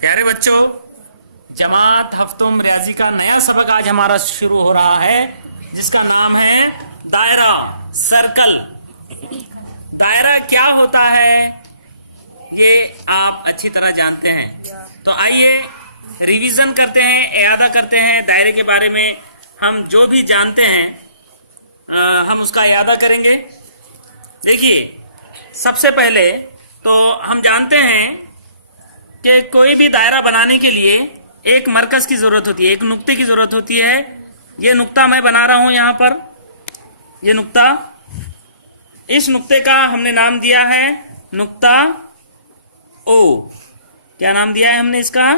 प्यारे बच्चों, जमात हफ्तुम रियाजी का नया सबक आज हमारा शुरू हो रहा है, जिसका नाम है दायरा, सर्कल। दायरा क्या होता है ये आप अच्छी तरह जानते हैं। तो आइए रिवीजन करते हैं, इयादा करते हैं दायरे के बारे में। हम जो भी जानते हैं हम उसका इयादा करेंगे। देखिए, सबसे पहले तो हम जानते हैं कि कोई भी दायरा बनाने के लिए एक मरकज की जरूरत होती है, एक नुक्ते की जरूरत होती है। ये नुक्ता मैं बना रहा हूं यहां पर, ये नुक्ता, इस नुक्ते का हमने नाम दिया है नुक्ता ओ। क्या नाम दिया है हमने इसका?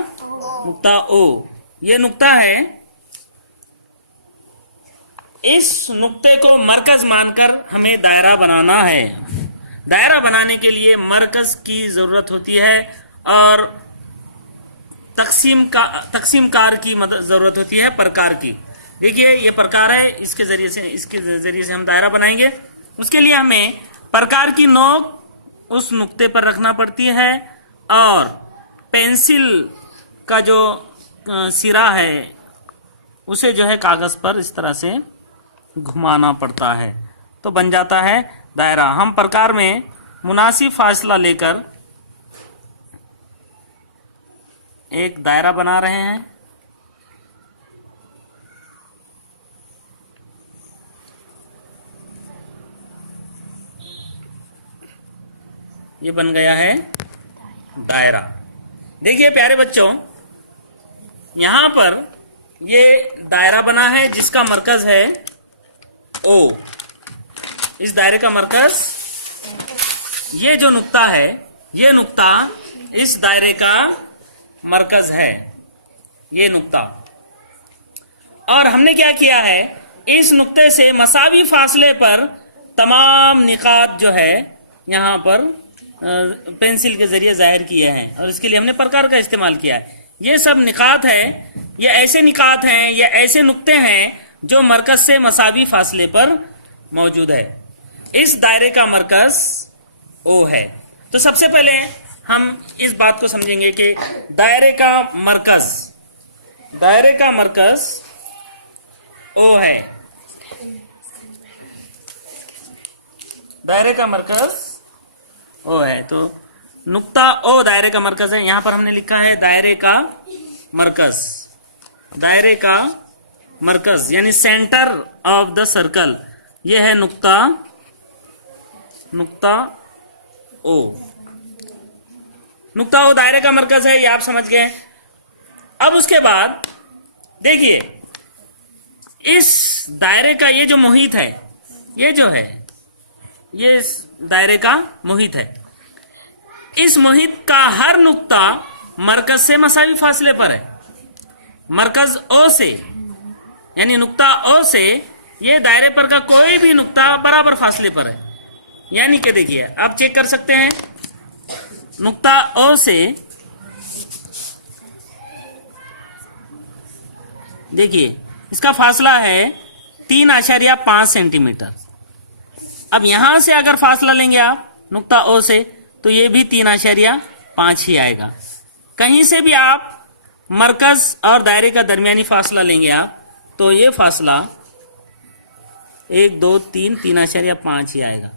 नुक्ता ओ। ये नुक्ता है। इस नुक्ते को मरकज मानकर हमें दायरा बनाना है। दायरा बनाने के लिए मरकज की जरूरत होती है और तकसीमकार की मदद जरूरत होती है, प्रकार की। देखिए, ये प्रकार है, इसके जरिए से हम दायरा बनाएंगे। उसके लिए हमें प्रकार की नोक उस नुक्ते पर रखना पड़ती है और पेंसिल का जो सिरा है उसे जो है कागज पर इस तरह से घुमाना पड़ता है, तो बन जाता है दायरा। हम प्रकार में मुनासिब फासला लेकर एक दायरा बना रहे हैं। ये बन गया है दायरा। देखिए प्यारे बच्चों, यहां पर ये दायरा बना है जिसका मरकज है ओ। इस दायरे का मरकज, ये जो नुक्ता है, ये नुक्ता इस दायरे का मरकज है, ये नुक्ता। और हमने क्या किया है, इस नुक्ते से मसावी फासले पर तमाम निकात जो है यहां पर पेंसिल के जरिए जाहिर किए हैं और इसके लिए हमने प्रकार का इस्तेमाल किया है। ये सब निकात है, ये ऐसे निकात हैं, ये ऐसे नुक्ते हैं जो मरकज से मसावी फासले पर मौजूद है। इस दायरे का मरकज ओ है। तो सबसे पहले हम इस बात को समझेंगे कि दायरे का मरकज ओ है। दायरे का मरकज ओ है। तो नुक्ता ओ दायरे का मरकज है। यहां पर हमने लिखा है दायरे का मरकज। दायरे का मरकज यानी सेंटर ऑफ द सर्कल, यह है नुक्ता ओ। नुक्ता ओ दायरे का मरकज है, ये आप समझ गए। अब उसके बाद देखिए, इस दायरे का ये जो मुहित है, ये जो है, ये इस दायरे का मुहित है। इस मुहित का हर नुक्ता मरकज से मसावी फासले पर है। मरकज ओ से यानी नुक्ता ओ से ये दायरे पर का कोई भी नुक्ता बराबर फासले पर है। यानी कि देखिए, आप चेक कर सकते हैं, नुक्ता ओ से देखिए इसका फासला है 3.5 सेंटीमीटर। अब यहां से अगर फासला लेंगे आप नुक्ता ओ से, तो ये भी 3.5 ही आएगा। कहीं से भी आप मरकज और दायरे का दरमियानी फासला लेंगे आप, तो ये फासला 1, 2, 3, 3.5 ही आएगा।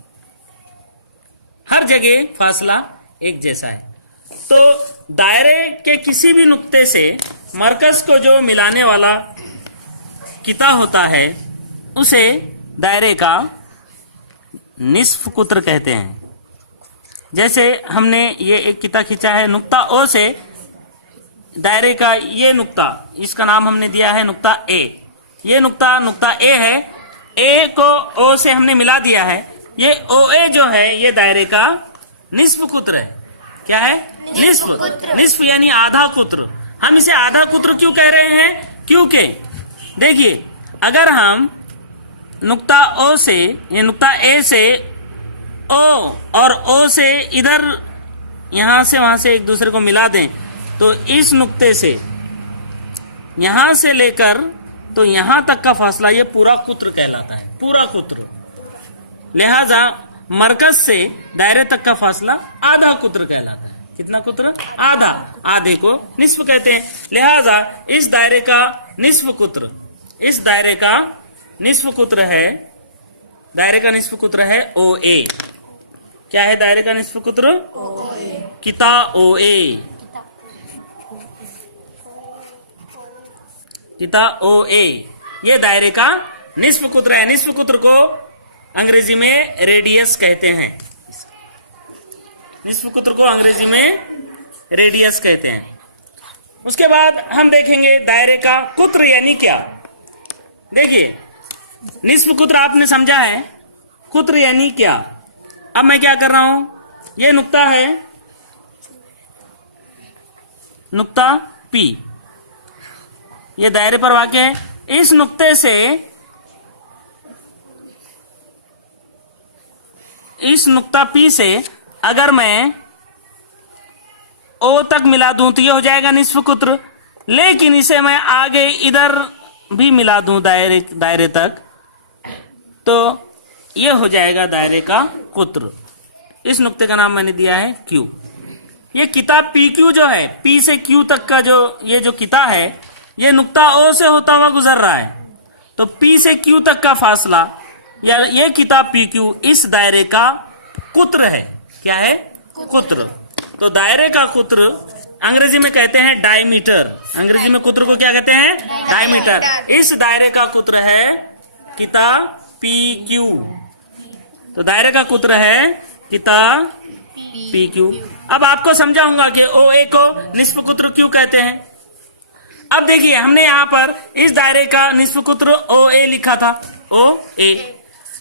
हर जगह फासला एक जैसा है। तो दायरे के किसी भी नुक्ते से मरकज को जो मिलाने वाला किता होता है उसे दायरे का निस्फ कुत्र कहते हैं। जैसे हमने ये एक किता खींचा है नुक्ता ओ से, दायरे का ये नुक्ता, इसका नाम हमने दिया है नुक्ता ए। ये नुक्ता ए है। ए को ओ से हमने मिला दिया है। ये ओ ए जो है ये दायरे का निस्फ कुत्र है। क्या है? निस्फ यानी आधा कुत्र। हम इसे आधा कुत्र क्यों कह रहे हैं? क्योंकि देखिए, अगर हम नुक्ता ओ से, ये नुक्ता ए से ओ और ओ से इधर यहां से वहां से एक दूसरे को मिला दें, तो इस नुक्ते से यहां से लेकर तो यहां तक का फासला ये पूरा कुत्र कहलाता है, पूरा कुत्र। लिहाजा मरकज से दायरे तक का फासला आधा कुत्र कहलाता है। कितना कुत्र? आधा। आधे को निस्फ कहते हैं। लिहाजा इस दायरे का निस्फ कुत्र, इस दायरे का निस्फ कुत्र है, दायरे का निस्फ कुत्र है OA। क्या है दायरे का निस्फ कुत्र? किता OA, किता OA ये दायरे का निस्फ कुत्र है। निस्फ कुत्र को अंग्रेजी में रेडियस कहते हैं। निस्फ कुत्र को अंग्रेजी में रेडियस कहते हैं। उसके बाद हम देखेंगे दायरे का कुत्र यानी क्या। देखिए, निस्फ कुत्र आपने समझा है, कुत्र यानी क्या। अब मैं क्या कर रहा हूं, ये नुक्ता है, नुक्ता P, ये दायरे पर वाक़ है। इस नुक्ते से, इस नुक्ता P से अगर मैं O तक मिला दूं तो ये हो जाएगा निस्फ कुत्र। लेकिन इसे मैं आगे इधर भी मिला दूं दायरे तक तो ये हो जाएगा दायरे का कुत्र। इस नुक्ते का नाम मैंने दिया है Q। ये किता PQ जो है, P से Q तक का जो ये जो किता है, ये नुक्ता O से होता हुआ गुजर रहा है। तो P से Q तक का फासला या ये किता PQ इस दायरे का कुत्र है। क्या है? कुत्र। तो दायरे का कुत्र अंग्रेजी में कहते हैं डायमीटर। अंग्रेजी में कुत्र को क्या कहते हैं? डायमीटर। इस दायरे का कुत्र है किता PQ। तो दायरे का कुत्र है किता PQ। अब आपको समझाऊंगा कि OA को निस्फ कुत्र क्यों कहते हैं। अब देखिए, हमने यहां पर इस दायरे का निस्फ कुत्र OA लिखा था, OA।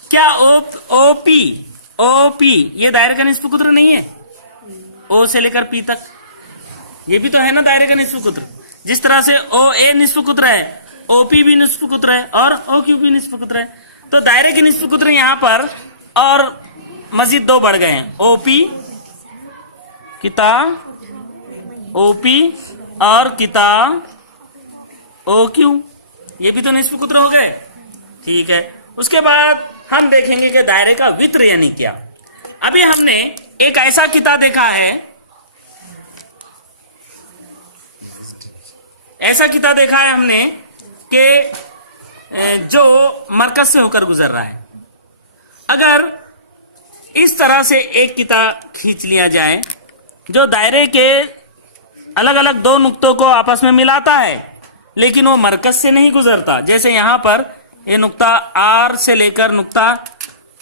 क्या OP ये दायरे का निस्फ कुत्र नहीं है? O से लेकर P तक ये भी तो है ना दायरे का निस्फ कुत्र। जिस तरह से OA निस्फ कुत्र है, OP भी निस्फ कुत्र है और OQ भी निस्फ कुत्र है। तो दायरे के निस्फ कुत्र यहाँ पर और मजीद दो बढ़ गए हैं, OP किता OP और किता OQ, ये भी तो निस्फ कुत्र हो गए। ठीक है, उसके बाद हम देखेंगे कि दायरे का वित्र यानी क्या। अभी हमने एक ऐसा किता देखा है, ऐसा किता देखा है हमने कि जो मरकज से होकर गुजर रहा है। अगर इस तरह से एक किता खींच लिया जाए जो दायरे के अलग अलग दो नुक्तों को आपस में मिलाता है, लेकिन वो मरकज से नहीं गुजरता। जैसे यहां पर ये नुक्ता R से लेकर नुक्ता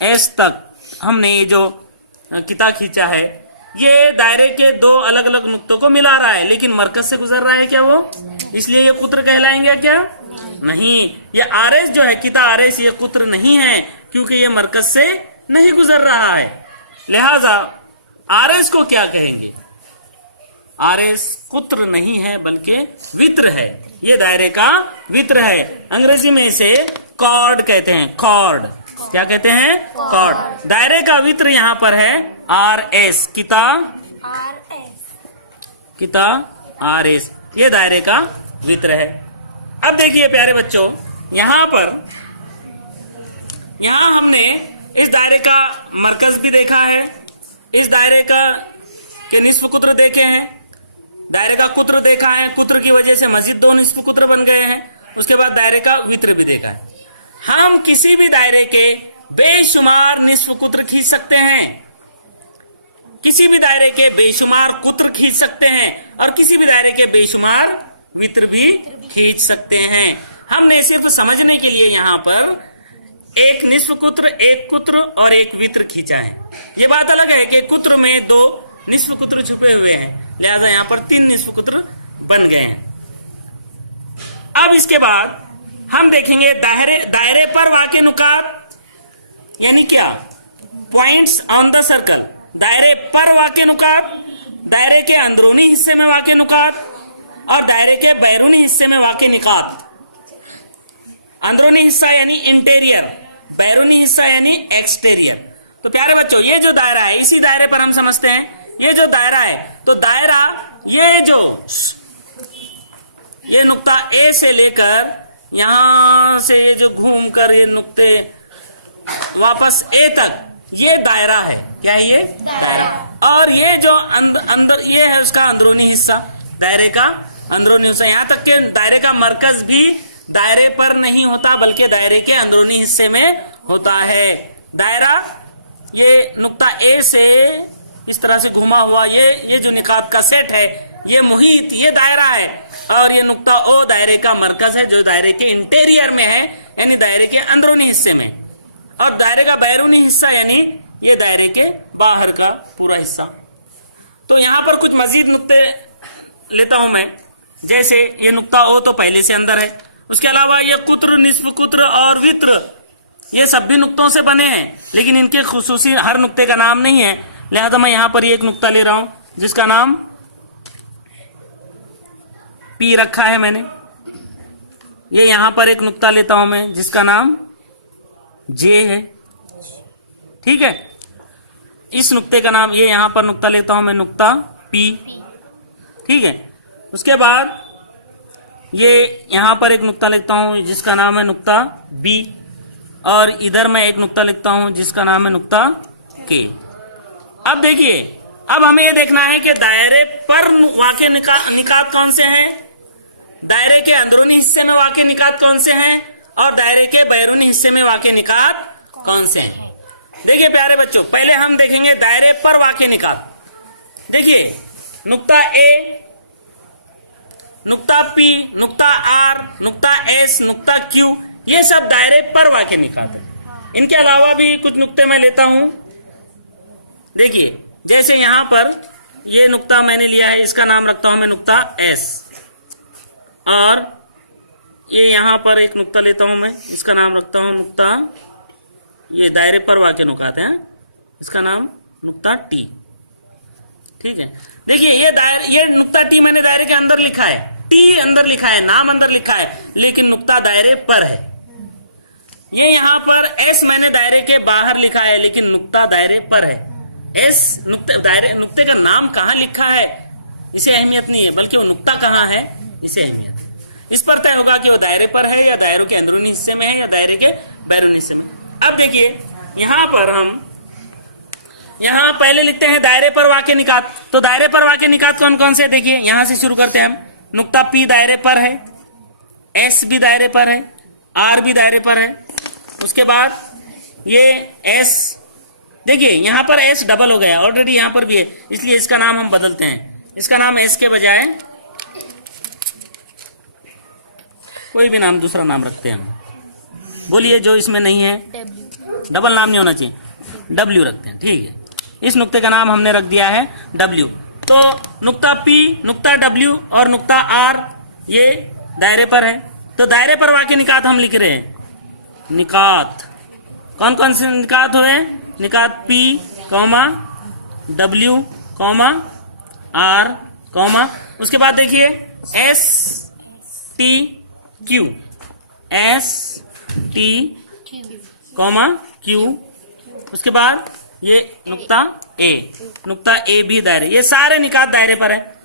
S तक हमने ये जो किता खींचा है, ये दायरे के दो अलग अलग नुक्तों को मिला रहा है, लेकिन मरकज से गुजर रहा है क्या वो? इसलिए ये कुत्र कहलाएंगे क्या? नहीं। ये RS जो है, किता RS, ये कुत्र नहीं है क्योंकि ये मरकज से नहीं गुजर रहा है। लिहाजा RS को क्या कहेंगे? RS कुत्र नहीं है बल्कि वित्र है। ये दायरे का वित्र है। अंग्रेजी में इसे कॉर्ड कहते हैं। कॉर्ड क्या कहते हैं? कॉर्ड। दायरे का वित्र यहां पर है RS, किता RS, ये दायरे का वित्र है। अब देखिए प्यारे बच्चों, यहां हमने इस दायरे का मरकज भी देखा है, इस दायरे का के निस्फ कुत्र देखे हैं, दायरे का कुत्र देखा है, कुत्र की वजह से मजीद दो निस्फ कुत्र बन गए हैं। उसके बाद दायरे का वित्र भी देखा है। हम किसी भी दायरे के बेशुमार निस्फ कुत्र खींच सकते हैं, किसी भी दायरे के बेशुमार कुत्र खींच सकते हैं और किसी भी दायरे के बेशुमार वित्र भी खींच सकते हैं। हमने सिर्फ समझने के लिए यहाँ पर एक निस्फ कुत्र, एक कुत्र और एक वित्र खींचा है। ये बात अलग है कि कुत्र में दो निस्फ कुत्र छुपे हुए हैं, लिहाजा यहाँ पर तीन निस्फ कुत्र बन गए हैं। अब इसके बाद हम देखेंगे दायरे पर वाक़े नुकात यानी क्या? Points on the circle. दायरे पर वाक़े नुकात, दायरे के अंदरूनी हिस्से में वाक़े नुकात और दायरे के बैरूनी हिस्से में वाक़े निकात। अंदरूनी हिस्सा यानी इंटीरियर, बैरूनी हिस्सा यानी एक्सटीरियर। तो प्यारे बच्चों, ये जो दायरा है, इसी दायरे पर हम समझते हैं ये जो दायरा है, तो दायरा ये नुक्ता A से लेकर यहां से ये जो घूम कर ये नुक्ते वापस A तक, ये दायरा है। क्या है ये? दायरा। और ये जो अंदर ये है उसका अंदरूनी हिस्सा, दायरे का अंदरूनी हिस्सा। यहां तक के दायरे का मरकज भी दायरे पर नहीं होता बल्कि दायरे के अंदरूनी हिस्से में होता है। दायरा ये नुक्ता ए से इस तरह से घुमा हुआ ये जो निकात का सेट है, ये मुहित, ये दायरा है, और ये नुक्ता ओ दायरे का मरकज है जो दायरे के इंटीरियर में है, यानी दायरे के अंदरूनी हिस्से में। और दायरे का बैरूनी हिस्सा यानी ये दायरे के बाहर का पूरा हिस्सा। तो यहां पर कुछ मजीद नुक्ते लेता हूं मैं। जैसे ये नुक्ता ओ तो पहले से अंदर है, उसके अलावा ये कुत्र, निस्फ कुत्र और वित्र, ये सब भी नुक्तों से बने हैं, लेकिन इनके खुसूसी हर नुक्ते का नाम नहीं है। लिहाजा मैं यहां पर एक नुक्ता ले रहा हूं जिसका नाम पी रखा है मैंने। ये यहां पर एक नुक्ता लेता हूं मैं जिसका नाम जे है, ठीक है। इस नुक्ते का नाम, ये यहां पर नुक्ता लेता हूं मैं, नुक्ता पी, ठीक है। उसके बाद ये यहां पर एक नुक्ता लिखता हूं जिसका नाम है नुक्ता बी, और इधर मैं एक नुक्ता लिखता हूं जिसका नाम है नुक्ता के। अब देखिए, अब हमें ये देखना है कि दायरे पर वाक़े निकात कौन से हैं, दायरे के अंदरूनी हिस्से में वाक़े निकात कौन से हैं, और दायरे के बैरूनी हिस्से में वाक़े निकात कौन से हैं। देखिए प्यारे बच्चों, पहले हम देखेंगे दायरे पर वाक़े निकात। देखिए नुक्ता ए, नुक्ता पी, नुक्ता आर, नुक्ता एस, नुक्ता क्यू, ये सब दायरे पर वाक़े निकात है। इनके अलावा भी कुछ नुक्ते मैं लेता हूं। देखिए जैसे यहां पर ये नुक्ता मैंने लिया है, इसका नाम रखता हूं मैं नुक्ता एस, और ये यहां पर एक नुक्ता लेता हूं मैं, इसका नाम रखता हूं नुक्ता, ये दायरे पर वाक़े निकात है, इसका नाम नुक्ता टी, ठीक है। देखिए ये नुक्ता टी मैंने दायरे के अंदर लिखा है, टी अंदर लिखा है, नाम अंदर लिखा है, लेकिन नुक्ता दायरे पर है। ये यहां पर एस मैंने दायरे के बाहर लिखा है, लेकिन नुक्ता दायरे पर है। एस नुक्ते का नाम कहां लिखा है इसे अहमियत नहीं है, बल्कि वो नुक्ता कहां है इसे अहमियत है। इस पर तय होगा कि वो दायरे पर है या दायरों के अंदरूनी हिस्से में है या दायरे के बैरूनी हिस्से में। अब देखिए यहां पर हम यहां पहले लिखते हैं दायरे पर वाक़े निकात। तो दायरे पर वाक़े निकात कौन कौन से, देखिए यहां से शुरू करते हैं हम। नुक्ता पी दायरे पर है, एस भी दायरे पर है, आर भी दायरे पर है। उसके बाद ये एस, देखिए यहां पर एस डबल हो गया, ऑलरेडी यहां पर भी है, इसलिए इसका नाम हम बदलते हैं। इसका नाम एस के बजाय कोई भी नाम, दूसरा नाम रखते हैं हम। बोलिए जो इसमें नहीं है, डबल नाम नहीं होना चाहिए, डब्ल्यू रखते हैं, ठीक है। इस नुक्ते का नाम हमने रख दिया है डब्ल्यू। तो नुक्ता पी, नुक्ता डब्ल्यू और नुक्ता आर ये दायरे पर है। तो दायरे पर वाक़े निकात हम लिख रहे हैं। निकात कौन कौन से निकात हुए, निकात P comma W comma R comma, उसके बाद देखिए S T Q, S T comma Q, उसके बाद ये नुक्ता ए भी दायरे, ये सारे निकात दायरे पर है।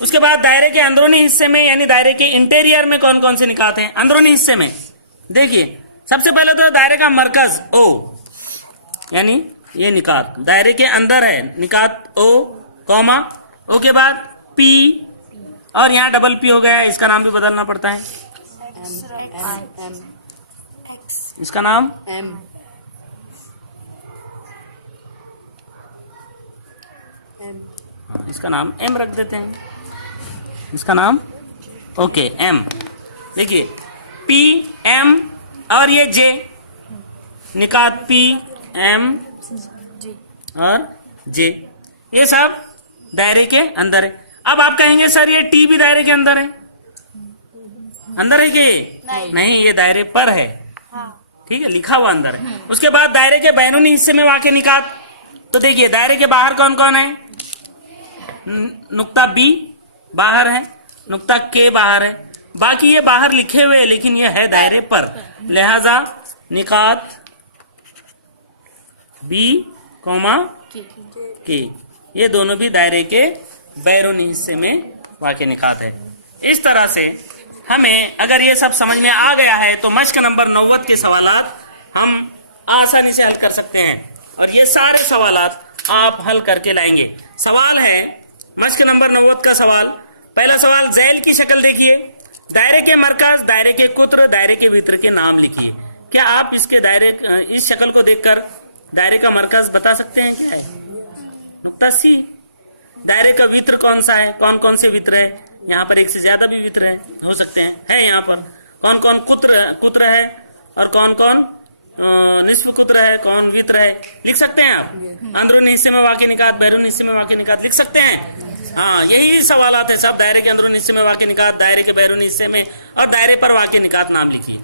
उसके बाद दायरे के अंदरूनी हिस्से में यानी दायरे के इंटीरियर में कौन कौन से निकात हैं। अंदरूनी हिस्से में देखिए सबसे पहले तो दायरे का मरकज ओ, यानी ये निकात दायरे के अंदर है, निकात ओ कॉमा, ओ के बाद पी, और यहाँ डबल पी हो गया, इसका नाम भी बदलना पड़ता है, इसका नाम एम, इसका नाम एम रख देते हैं, इसका नाम ओके एम। देखिए पी एम और ये जे, निकात पी एम और जे, ये सब दायरे के अंदर है। अब आप कहेंगे सर ये टी भी दायरे के अंदर है, अंदर है कि नहीं, ये दायरे पर है, ठीक है, लिखा हुआ अंदर है। उसके बाद दायरे के बैरूनी हिस्से में वाक़े निकात। तो देखिए दायरे के बाहर कौन कौन है, नुक्ता बी बाहर है, नुक्ता के बाहर है, बाकी ये बाहर लिखे हुए हैं, लेकिन ये है दायरे पर, लिहाजा निकात बी कॉमा के, ये दोनों भी दायरे के बैरूनी हिस्से में वाक़े निकात है। इस तरह से हमें अगर ये सब समझ में आ गया है तो मश्क नंबर 90 के सवालात हम आसानी से हल कर सकते हैं। और ये सारे सवालात आप हल करके लाएंगे। सवाल है मश्क नंबर 90 का सवाल। पहला सवाल, झैल की शक्ल देखिए, दायरे के मरकज, दायरे के कुत्र, दायरे के वित्र के नाम लिखिए। क्या आप इसके दायरे, इस शक्ल को देखकर दायरे का मरकज बता सकते हैं? क्या है? नुक्ता सी। दायरे का वित्र कौन सा है? कौन कौन से वित्र है? यहाँ पर एक से ज्यादा भी वित्र हो सकते हैं, है यहाँ पर। कौन कौन कुत्र है और कौन कौन निस्फ कुत्र है, कौन वित्र है, लिख सकते हैं आप। अंदरूनी हिस्से में वाक़ निकात, बैरूनी हिस्से में वाक़ निकात लिख सकते हैं। हाँ, यही सवाल है सब। दायरे के अंदरूनी हिस्से में वाक़ निकात, दायरे के बैरूनी हिस्से में, और दायरे पर वाक़ निकात नाम लिखिए।